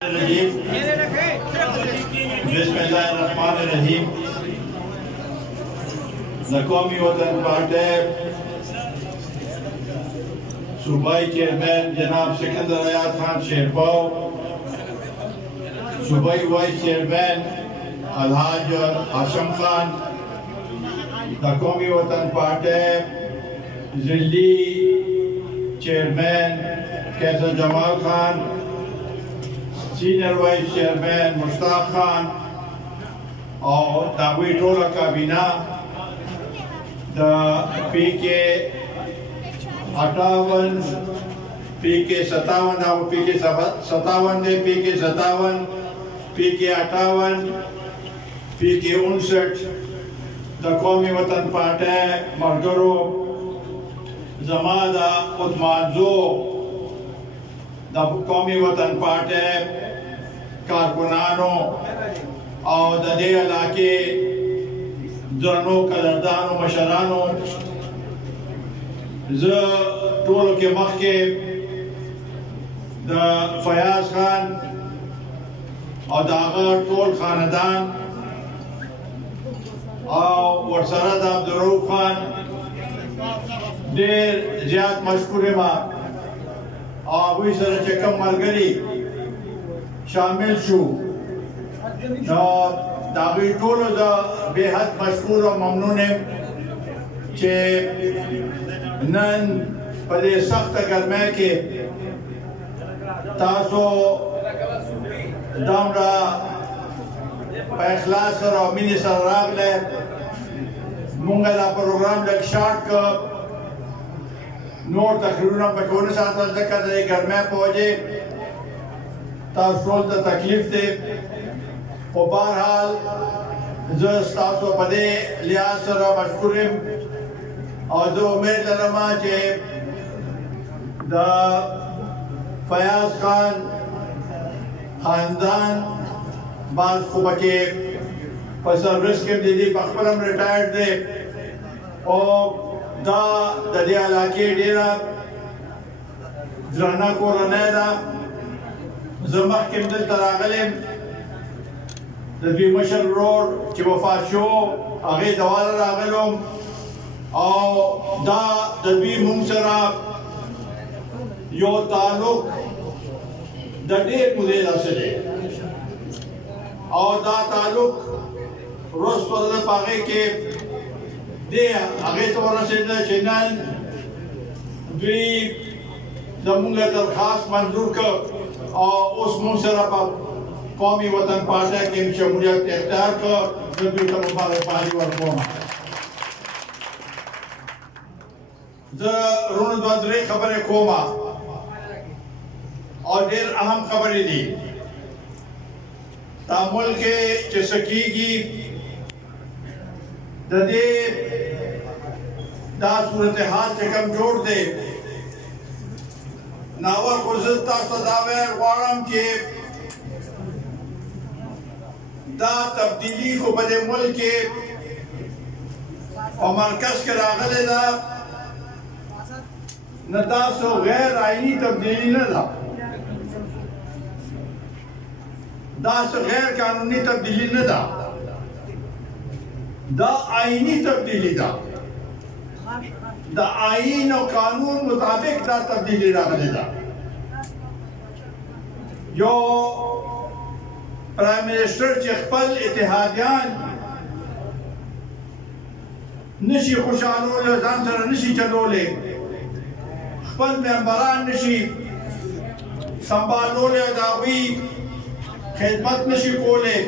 बिस्मिल्लाहिर्रहमानिर्रहीम। कौमी वतन पार्टी सूबाई चेयरमैन जनाब सिकंदर अयाज खान शेरपाव, सूबाई vice chairman Alhaj Hashim Khan, Qaumi Watan party जिली chairman Qaisar Jamal Khan, senior vice chairman Mushtaq Khan और दावी टोला काबीना PK 58 PK 57 और PK 57 दे PK 57 PK 58 PK 59 कौमी वतन पार्टी मरगरो जमादा उतमाजो कौमी वतन पार्टी कारकुनानों और दे इलाके दरनो कदरदानों मशरानों टोल के मख के फयाज खान और दागर टोल खानदान और वरसरद अब्दुर्रऊफ खान देर ज्यादा मशकूर माँ और वही सर चकम मरगरी शामिल शू और दागी टोल बेहद मशहूर और ममनून चे नन पदे सख्त गर्मे के तासो दामरा पैखलास और मिनी सराग ले मुंगला प्रोग्राम लग शार्ट का नोट तकरीबन पकोने साथ तक दे गर्मे पहुंचे तासोल ता तकलीफ दे और बहरहाल जो पदे लिहाज सरा मशकूरिम और जो उम्मीद लरमा चे द फयाज खान खानदान बाज को बचे पर सर्विस के दीदी पखपरम रिटायर्ड दे और दा दरिया इलाके डेरा जराना को रनेदा जमख के मिल तरागलेम दबी मशर रोड कि वफात शो आगे दवाला रागलोम और दा दबी मुंसरा यो ताल्लुक दडे मुझे दसले और दा ताल्लुक रोज पदल पागे के दे आगे तो रसीद चेनल द्वी दमुंगा दरखास्त मंजूर कर और उस मुंसरा पर कौमी वतन पार्टी के शमूलियत इख्तियार कर मुबारकबादी और कोमा रोनदरे खबरें कोमा और ढेर अहम खबरें दी तामुल के चसकी की ददे दा सूरत हाल से कम जोड़ दे नावर खुजलता सदावे वारम के दा तब्दीली को बदे मुल्क के और मरकज के रागले दा न दा सो गैर आईनी तब्दीली न दा सो गैर कानूनी तब्दीली न दा आईनी तब्दीली दा आईन और कानून मुताबिक दा तब्दीली रागले दा जो प्राइम मिनिस्टर चखपल इतिहादियान नशी खुशालो ले जानसर नशी चलोले खपल मेंबरान नशी संभालो ले दावी खिदमत नशी कोले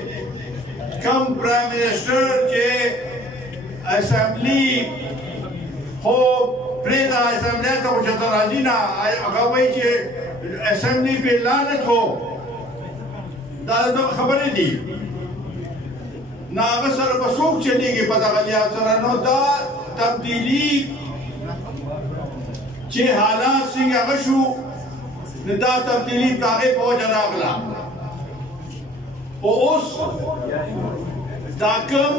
कम प्राइम मिनिस्टर के असेंबली हो प्रेदा असेंबली तो कुछ राजी ना अगवाई के असेंबली पे लानत हो दादा खबरें दी ना अगर बसूख चलेगी पता गलिया सरानो दा तब्दीली चे हालात सिंह अगशु निदा तब्दीली तागे पहुंच अनागला और उस दाकम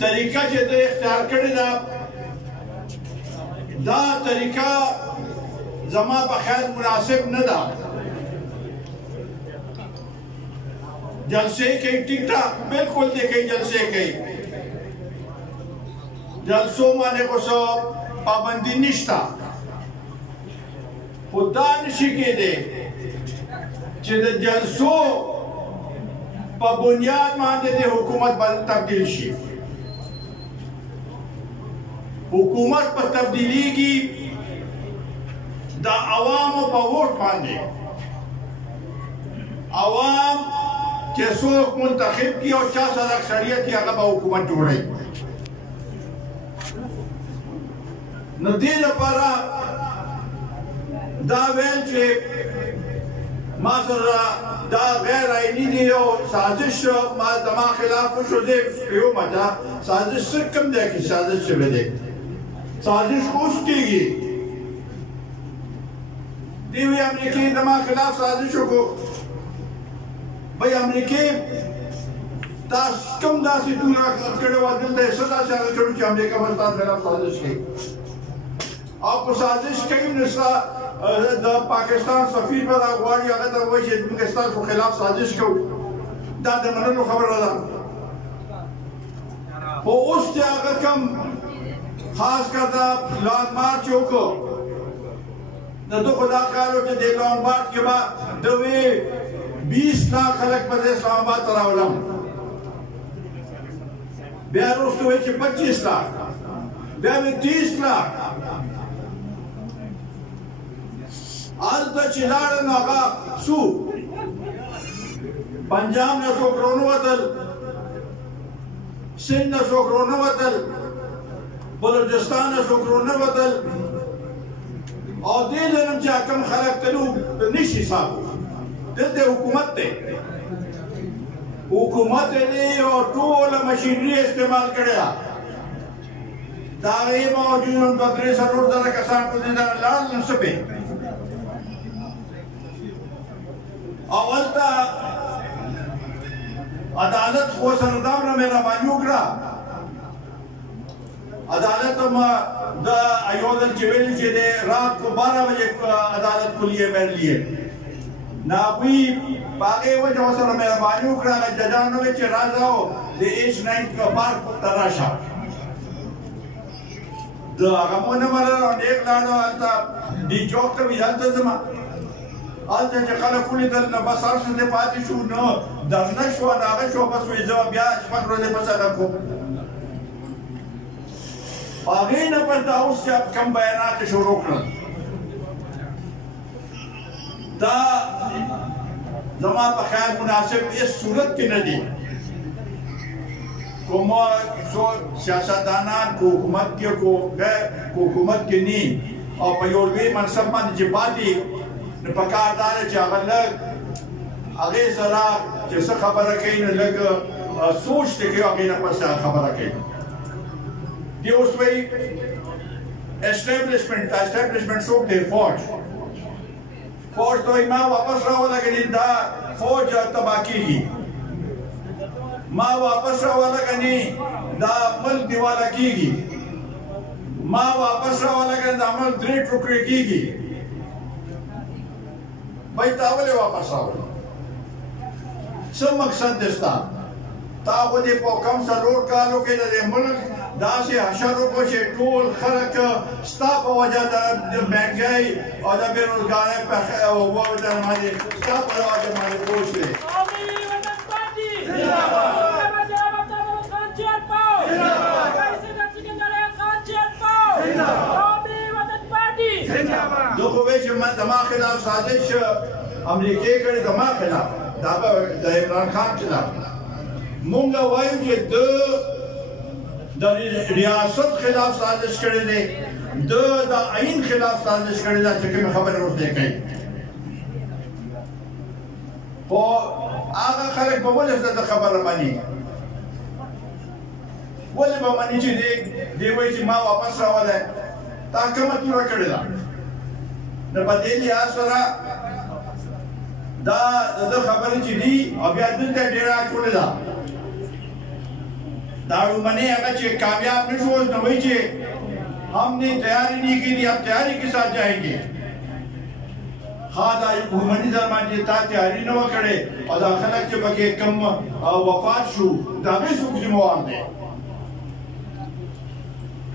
तरीका चे दे इख्तियार करे दा तरीका जमा बखैर मुनासिब न दा जलसे कई टिकटा बिल्कुल देखे जलसे कई जलसों माने को सब पाबंदी निष्ठा खुदा निशिके दे चेद जलसों पर बुनियाद माने दे हुकूमत बल तब्दील शी हुकूमत पर तब्दीली की दा आवाम पर वोट माने आवाम के सोख मुंतखब की और 4 अक्सरियत की अगर हुकूमत जोड़े नतीजे पर दा वेल के मासरा दा गैर आईनी दी और साजिश मा दमा खिलाफ शो दे यो मजा साजिश से कम दे की साजिश से बदे साजिश कुछ की दीवी अमेरिकी दमा खिलाफ साजिशों को भाई अमेरिकी ताश कम दासी दूरा करे वादल दे सदा से आगे चढ़ू कि अमेरिका बस्ता खिलाफ साजिश की आपको साजिश कई निस्सा द पाकिस्तान सफीर पर अगवाड़ी अगर तो वही पाकिस्तान के खिलाफ साजिश को दादे मनन को खबर वाला वो उस जगह कम खास करता लॉन्ग मार्च को न तो खुदा कालो के दे लॉन्ग मार्च के बाद दवे 20 लाख खलक पर इस्लामाबाद तरावलम बेरोस तो है 25 लाख बेवे 30 लाख आज तक चिलाड़ नागा सू पंजाब ने सो करोड़ वतल सिंध ने सो करोड़ वतल बलूचिस्तान ने सो करोड़ वतल और दे जन्म से कम खलक तलू निशी साहब दिलते हुकूमत ने और टोल मशीनरी इस्तेमाल करेगा दावे मौजूद उन बकरे सरोड़ दर कसान को देना लाल नस्बे अवलता अदालत को सरदार ने मेरा मायूकरा अदालत में द अयोधन चिवेली के दे रात को 12 बजे अदालत को लिए मेरे लिए ना भी बागे वो जो सर मेरा मायूकरा का जजानो में राजाओ दे H9 का पार्क तराशा द आगमन मरा और एक लाडो आता डी चौक का भी जानते जमा आज जकला कुली दल न बसार से पाती शू न दरना शो नागा शो बस वे जवाब या स्पन रोले बसा रखो आगे न पर दाउस से कम बयानात शुरू कर दा जमा बखैर मुनासिब इस सूरत की नदी कोमा सो सियासतदानान को हुकूमत के को हुकूमत के नी और पयोलवी मनसब मन जिबाती न पकारदार चावल आगे सरा जैसे खबर रखे न लग सोच के आगे न पस खबर रखे ये उसमें एस्टेब्लिशमेंट सो दे फौज तो इमा वापस रहा वाला के दिन दा फौज तबाकी की माँ वापस रहा वाला के नहीं दा मुल्क दीवाला की माँ वापस रहा वाला के दा मुल्क दृढ़ टुकड़े की भाई तावले वापस आओ सब मकसद दिस्ता तावो दे पोकम सलोर कालो के दे मुल्क दासे हशरों को शे टोल खरक स्टाफ वजह दा महंगाई और दा बेरोजगारी पे वो वजह हमारे स्टाफ वजह हमारे कोच ले देखो वैसे मैं दमा खिलाफ साजिश अमेरिकी करे दमा खिलाफ दाबा इमरान खान खिलाफ मुंगा वायु के द रियासत खिलाफ साजिश करे दे द आइन खिलाफ साजिश करे दा चके में खबर रोज दे गई तो आगा खलक बवल से खबर मानी बोले बमानी जी दे वही जी मां वापस रावला ताकमत पूरा करेला न बदली आसरा दा खबर चली अब या दिन का डेरा छोड़ेला दारू मने अगर चे कामयाब नहीं हो तो वही चे हमने तैयारी नहीं की थी, अब तैयारी के साथ जाएंगे خادا حکومتي ځمانه ته تیاری نه وکړي او دا خلک چې پکې کم وفات شو دا به څوک ذمہوار دي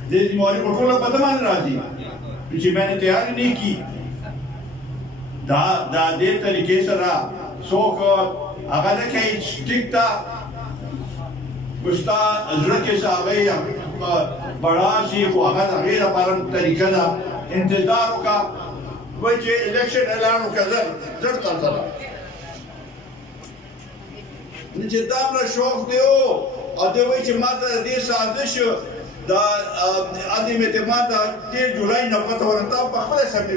دې ذمہواری په ټول په دمان راځي چې باندې تیاری نه کی دا دې طریقې سره څوک هغه نه کوي ټیک تا ګستا زړه کې صاحبې بڑا شي خو هغه غیر لپاره طریقه ده انتظار وکړه وای چې الیکشن اعلان وکړه زر تر نه چې دا پر شوق دیو او دوی وای چې ماته دې سازش دا ادي مته ماته 3 جولای نه پته ورته په خپل سره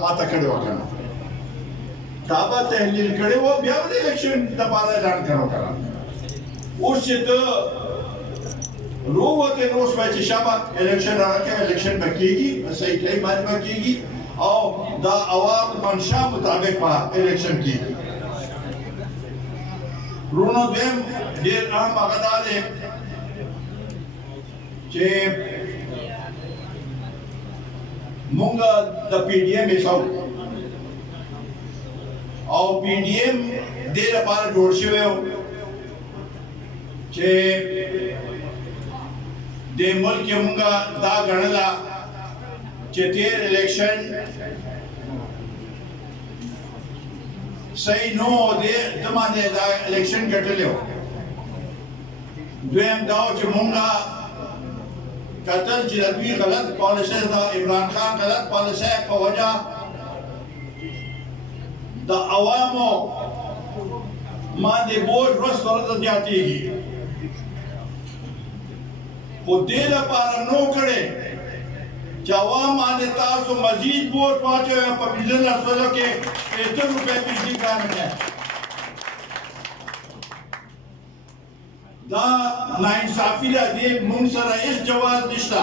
ماته کړو کنه دا به تحلیل کړي وو بیا د الیکشن د لپاره اعلان کړو کنه اوس چې ته روته نو سمه چې شابه الیکشن راکې الیکشن بکیږي صحیح کلی باندې بکیږي او دا عوام منشا مطابق په الیکشن کیږي رونو دیم ډیر اهم هغه ده چې مونږ د پی ډی ایم حساب او پی ډی ایم دې لپاره جوړ شوی و چې د ملک مونږه دا غړلا چې تیر الیکشن صحیح نو دې دمانه دا الیکشن ګټلو دویم دا چې مونږه قتل چې دوی غلط پالیسي دا عمران خان غلط پالیسي په وجه د عوامو باندې بوج ورسره زیاتېږي خو دې لپاره نو کړي چې عوام باندې تاسو مزید بوج واچوي په بزنس وسلو کې 1 روپے بجلی کارونه دا ناانصافي ده دې موږ سره هیڅ جواز نشته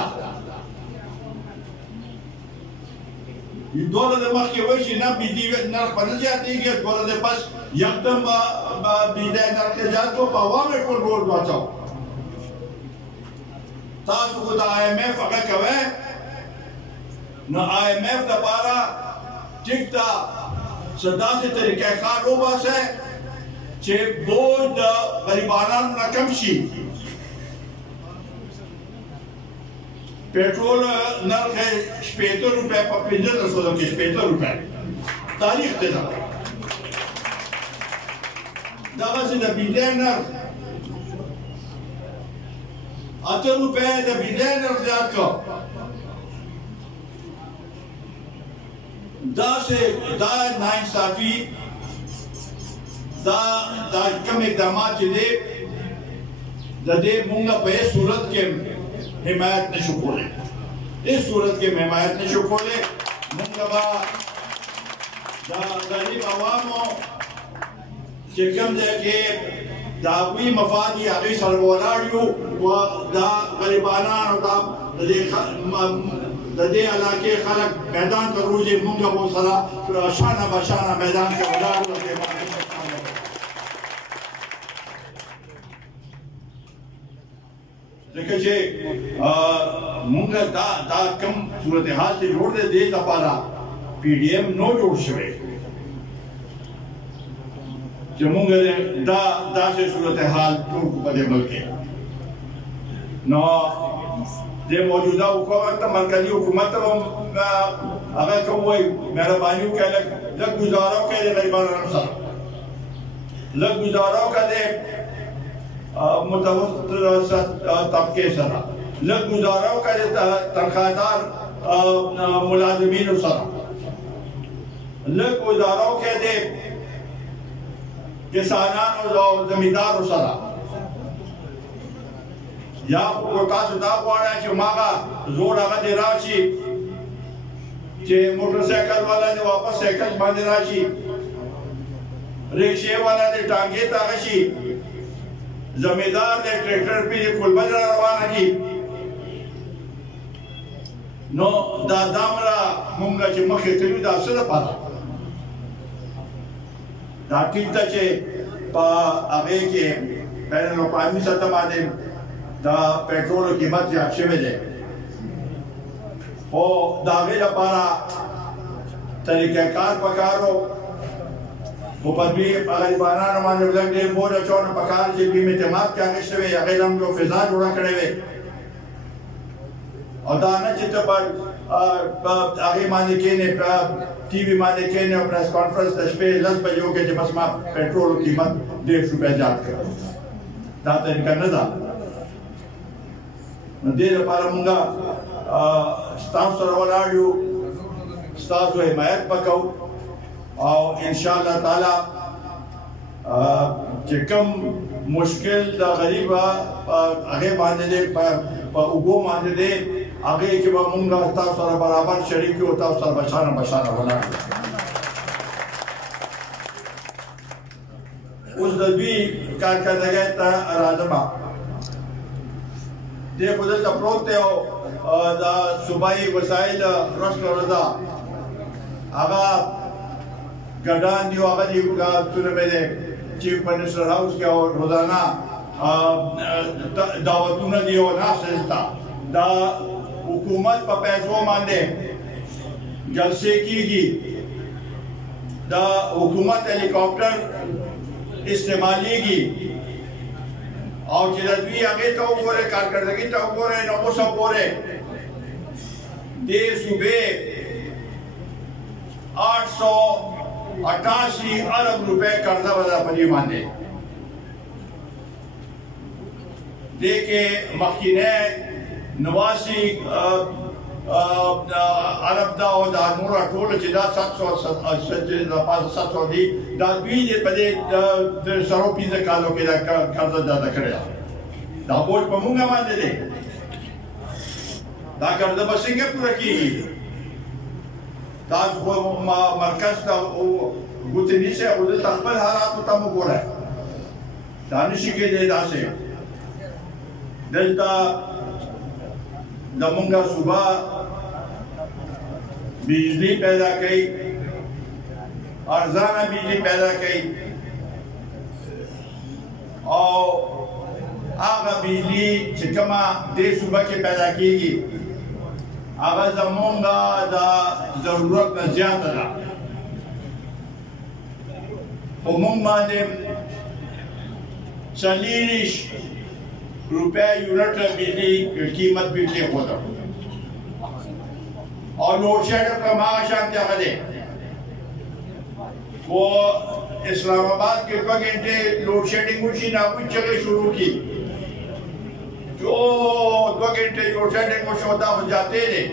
دوله د مخکې وشي نه بجلی نرخ به نه زیاتېږي دوله د پس یکدم به بجلی نرخ زیات کو په عوامو ټول بوج واچو تاسو خو د آی ایم ایف هغه کوئ نو آی ایم ایف دپاره ټیک ده څه داسې طریقه کار وباسئ چې بوج د غریبانو نه کم شي पेट्रोल नर्ख है 75 रुपए पर 1500 के 75 रुपए तारीख देना दवा से द बिलियन नर्ख 8 रुपए द बिलियन नर्ख ज्यादा को دا से دا नाइंसाफी دا कम इकदामात दे दे मूंगा पे सूरत के हिमायत नशो कोले इस सूरत के हिमायत नशो कोले मुंगबा दा गरीब अवामो चिकम दे के दावी मफादी आगे सरवराडियो व दा गरीबाना दा दे इलाके खलक मैदान का रोजे मुंगबो सरा शाना बशाना मैदान के वडार के देखिए जे मुंगा दा कम सूरत हाल से जोड़ दे दपारा पीडीएम नो जोड़ शवे जो मुंगा दा से सूरत हाल तो बदे बल्कि नो दे मौजूदा हुकूमत मरकजी हुकूमत अगर कोई मेहरबानी के लग गुजारो के गरीबान सा लग गुजारो का दे मुतवस्सित तबके सरा लग गुजारों का तनख्वाहदार मुलाजिमीन सरा लग गुजारों के दे किसानान और जमींदार सरा या कोटा सुधा वाला जो मागा जोड़ आगा दे राशि जे मोटरसाइकिल वाला ने वापस साइकिल बांधे राशि रिक्शे वाला ने टांगे तागशी जमींदार ने ट्रैक्टर पे कुल बजरा रवाना की नो दा दामरा मुंगा चे मखे तेरी दा सदा पाला दा कीता चे पा आगे के पहले लो पानी सत्ता मादे दा पेट्रोल कीमत या अच्छे में दे ओ दागे ला पारा طریقه کار پکارو او په دې غریبانو باندې ولګ ډېر بوج اچونه پکار چې بیم اعتماد کې اغشته وي هغه هم یو فضا جوړه کړې وي او دا نه چې ته هغه باندې کېنه ټي وي باندې کېنه او پریس کانفرنس د شپې 10 بجو کې چې بس ما پېټرول قیمت 150 روپے زیات کړ دا طریقه نه ده نو دې لپاره مونږه ستاسو سره ولاړ یو ستاسو حمایت وکړو او ان شاء الله تعالی چې کوم مشکل د غریب هغه باندې په وګو باندې دی هغه کې به مونږ تاسو سره برابر شریک یو تاسو سره بشانه ولاړ اوس د دوی کارکردګۍ ته راځم دې په دلته پروت دی او د صوبایي وسایل رشد رضا هغه ګډان دی هغه دی څونه به دی چیف منسټر هاوس کې او روزانه دعوتونه دی او ناشته دا حکومت په پیسو باندې جلسې کیږي دا حکومت هلیکاپټر استعمالیږي او چې د دوی هغه ته وګوره کارکردګي ته وګوره نو اوس وګوره دې صوبې 888 ارب روپے قرضہ ودا پدی باندې دې کې مخکینه 89 ارب دا او دا نور ټول چې دا 700 دي دا دوی دې په دې د سرو پیځه کالو کې دا قرضه ادا کړی دا بوج په موږ باندې دی دا قرضه به څنګه پوره کیږي تاسو خو مرکز ته ګوتې نیسئ او دلته خپل حالاتو ته مو ګورئ دا نشي کېدی داسې دلته زمونږ صوبه بجلی پیدا کوي ارزانه بجلی پیدا کوي او هغه بجلی چې کومه دې صوبه کې پیدا کېږي هغه زمونږ د ضرورت نه زیاته ده خو موږ باندې 40 روپے یونٹ بجلی قیمت بجلی ہوتا اور لوڈ شیڈر کا معاشان کیا کرے وہ اسلام آباد کے 2 گھنٹے لوڈ شیڈنگ ہوئی نہ کچھ جگہ شروع کی جو 2 گھنٹے لوڈ شیڈنگ ہوتا ہو جاتے ہیں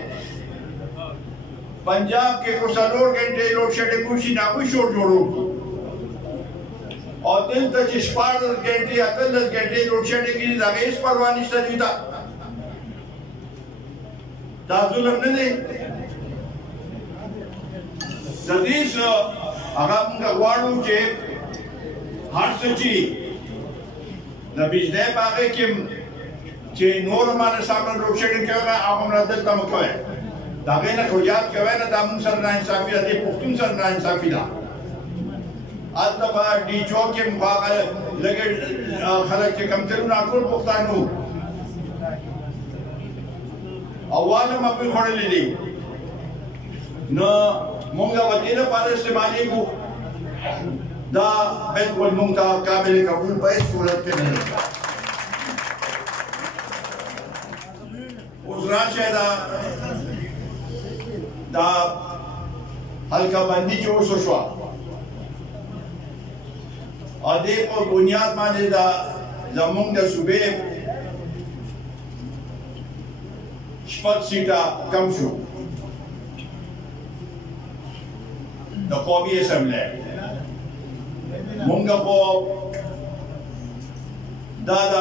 پنجاب کے کچھ 4 گھنٹے لوڈ شیڈنگ ہوئی نہ کچھ شروع کی اور دل تک 14 گھنٹے 18 گھنٹے لوڈ شیڈنگ کی زیادہ اس پروانی سے دیتا دا ظلم نه دی زدیس هغه موږ غواړو چې هر څه چې د بجلی په هغه کې چې نور باندې سامنے لوډ شیډنګ کوي هغه موږ دلته مو کوي دا هغې نه خو یاد کوي نه دا موږ سره ناانصافي ده دې پښتون سره ناانصافي ده هلته به ډي جو کې هغه لږ خلک چې کمترونه ټول پښتانه اواله مې خوړلې دي نو مونږ به دې لپاره استعمالېږو دا بالکل مونږ ته قابل قبول په هېڅ صورت کې نه دی اوس راشئ دا حلقه بندي چې اوس وشوه او دې په بنیاد باندې دا زمونږ د صوبې 6 سیټه کم شو د قومي اسمبلی مونږ په دا د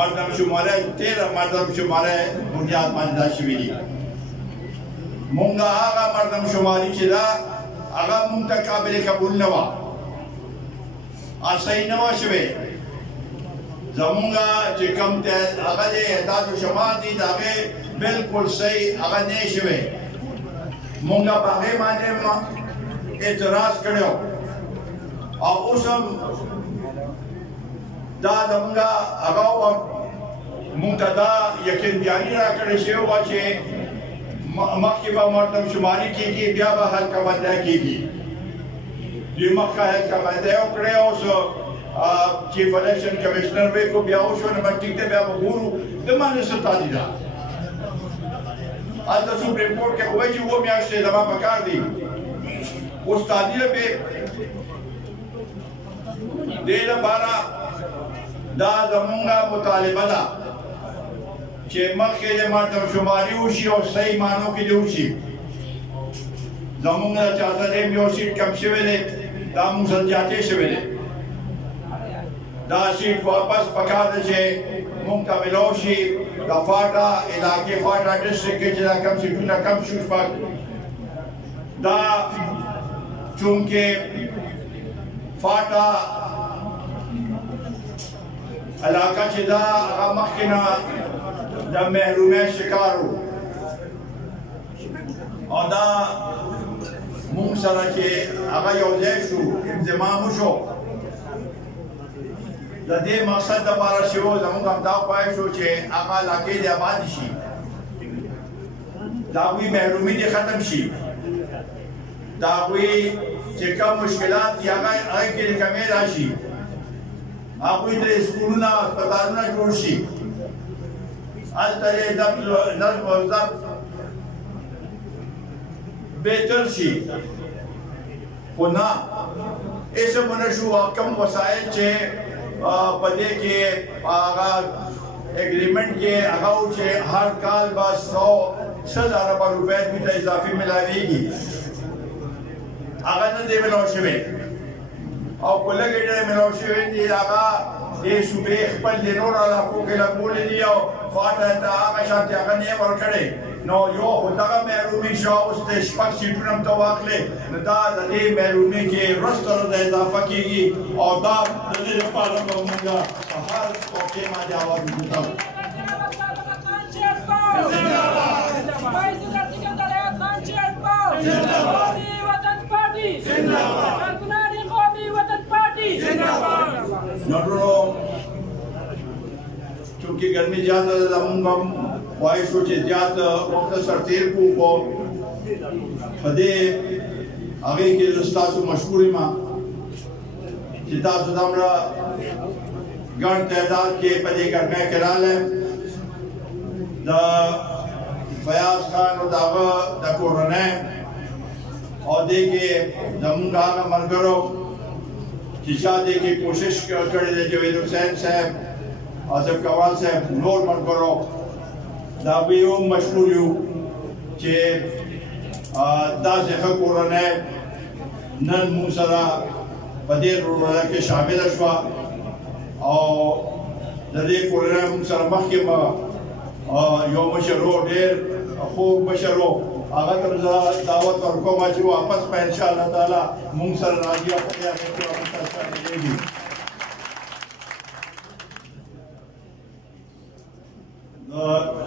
مردم شماره 13 مردم شماره بنیاد باندې دا شوي دي مونږ هغه مردم شماري چې دا هغه مونږ ته قابل قبول نه وه صحیح نه وه شوې زمونږ چې کوم هغه د اعداد و شمار دي د هغې بالکل صحیح هغه نه شوې مونږ په هغې باندې اعتراض کړی او اوس هم دا زمونږ هغه مونږ ته دا یقین بیاني راکړی شوی وه چې مخکې به مردم شماري کېږي بیا به حلقه بندي کېږي دوی مخکې حلقه بندي وکړې اوس چیف الیکشن کمیشنر وی کو بیا وشو نه ټیک دی بیا به ګورو د باندې څه تعدیل ده هلته سپریم کورټ کې وایي چې اووه میاشتې زما پکار دي اوس تعدیل به دې لپاره دا زمونږ مطالبه ده چې مخکې د مردم شماري وشي او صحیح معنو کې دې وشي زمونږ د اجازه دی یو سیټ کم شوی دی دا مونږ سره زیاتې شوی دی دا سیټ واپس پکار دی چې مونږ ته ملو شي د فاټا علاقې فاټا ډسټرکټ کې چې دا کم سیټونه کم شو شپږ دا چونکې فاټا علاقه چې دا هغه مخکې نه د محرومۍ شکار و او دا مونږ سره چې هغه یو ځای شو انضمام وشو د دې مقصد دپاره چې و زموږ همدا خواهش و چې هغه علاقې دې آبادې شي د هغوی محرومي دې ختم شي د هغوی چې کوم مشکلات دي هغه کې دې کمې راشي هغوی ته سکولونه هسپتالونه جوړ شي هلته یې نظم و ضبط بهتر شي خو نه هېڅ ونه شو کم وسایل چې په دې کې هغه اګریمنټ کې هغه و چې هر کال به 100 اربه روپۍ دوی ته اضافي ملاویږي هغه نه دی ملاو شوی او په لږې ډېرې ملاو شوي دي هغه دې صوبې خپل د نورو علاقو کې لګولي دي او فاټا ته هغه شانتې هغه نه یې ورکړی نو یو خو دغه محرومي شوه اوس د شپږ سیټونه هم ته واخلې نو دا د دې محرومي کې ورځ تر ورځې اضافه کېږي او دا د دې لپاره به موږ په هر موقع باندې اواز وکړو نورو چونکه ګرمي زیاته ده زموږ هم خواهش و چې زیات وخت سره تېر کړو خو په دې هغې کې زه ستاسو مشکور یم چې تاسو دومره ګڼ تعداد کې په دې ګرمۍ کې راغلی د فیاض خان او د هغه د کورنۍ او دې کې زموږ هغه ملګرو چې چا دې کې کوشش کړې ده جاوید حسین صاحب آصف کمال صاحب نور ملګرو د هغوی هم مشکور یو چې داسې ښه کورنۍ نن موږ سره په دې روژه کې شامله شوه او د دې کورنۍ موږ سره مخکې یو مشر و ډېر خوږ مشر و هغه ته زه دعوت ورکوم چې واپس به انشاءالله تعالی موږ سره راځي او په دې هغې کې به موږ سره ملېږي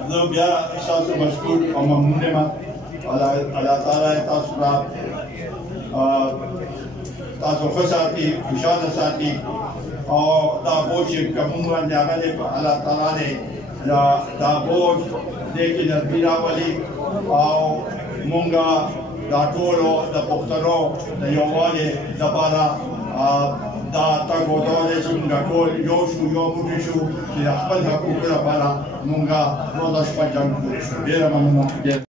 زه بیا ستاسو مشکور او ممنون یم الله تعالی تاسو را تاسو ښه ساتي خوشحاله ساتي او دا بوج چې کوم باندې هغه دی الله تعالی دی دا بوج دې کې نرمي راولي او مونږ دا ټولو د پښتنو د یووالي لپاره دا تګ ودرول دی چې مونږ ټول یو شو یو موټی شو چې د خپل حقوقو لپاره مونږ ورځ شپه جنګ وکړو ډېره مننه